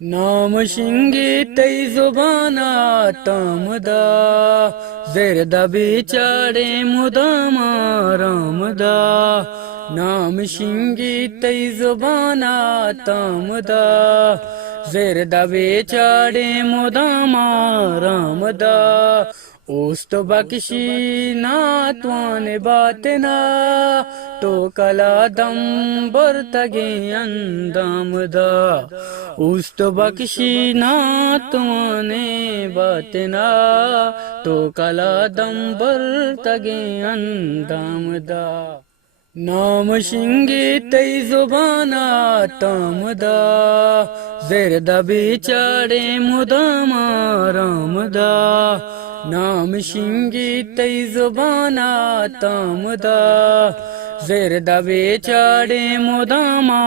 नाम शिंगी तई जुबाना तमदा ज़रदा बेचारे मुदामा रामदा। नाम शिंगी तई जुबाना तमदा ज़रदा बेचारे मुदामा रामदा। उस तो बख्शी ना त्वान बातना तो कला दम बरतगे अंदाम दा। उस तो बख्शी ना त्वाने बातना तो कला दम बरतगे अंदाम दा। नाम शिंगे तई जुबाना तमदा ज़रदा बेचारे मुदामा रामदा। नाम शिंगे तई जुबाना तमदा ज़रदा बेचारे मुदामा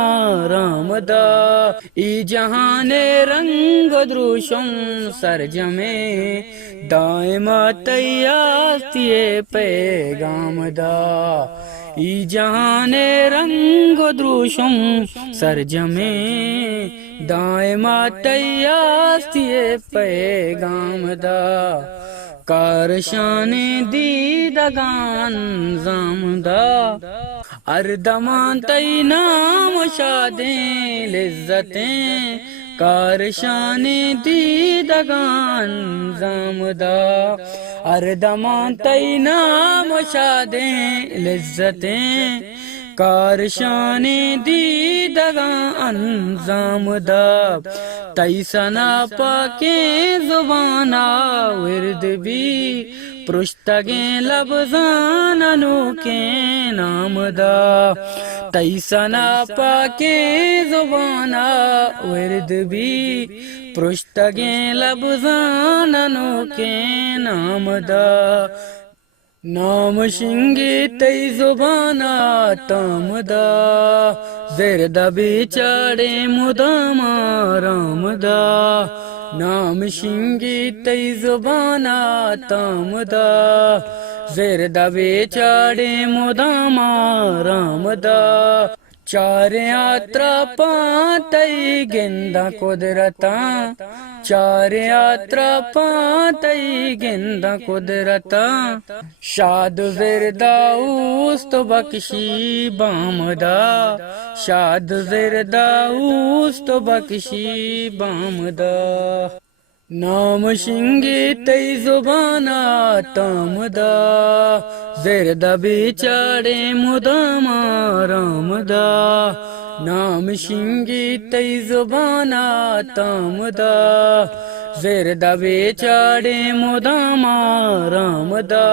रामदा। ई जहाने रंग द्रुशम सरजमे दायमा तैयास्तिये पैगामदा। ई जहाने रंग द्रुशम सरजमे दायमा तैयास्तिये पैगामदा। कारशाने दीदगान जामदा अर्दमान तई नाम शादे लिज्जतें। कारशाने दीदगान जामदा अर्दमान तई नाम शादे लिज्जतें। कारशाने दीदगान जामदा तई सना पाके जुबाना विरद भी पृष्ठगे लबजान अनोखे नामदा। तई सना पाके जुबाना विरद भी पृष्ठगे लबजान अनोखे नामदा। नाम शिंगे तई जुबाना तमदा ज़रदा बेचारे मुदामा रामदा। नाम शिंगे तई जुबाना तमदा ज़रदा बेचारे मुदामा रामदा। चार यात्रा पातई गिंदा कुदरता चार यात्रा पातई गिंदा कुदरता। शाद ज़रदा उस्त बख्शी बामदा शाद ज़रदा उस्त बख्शी बामदा। नाम शिंगे तई जुबाना तमदा ज़रदा बेचारे मुदामा रामदा। नाम शिंगे तई जुबाना तमदा ज़रदा बेचारे मुदामा रामदा।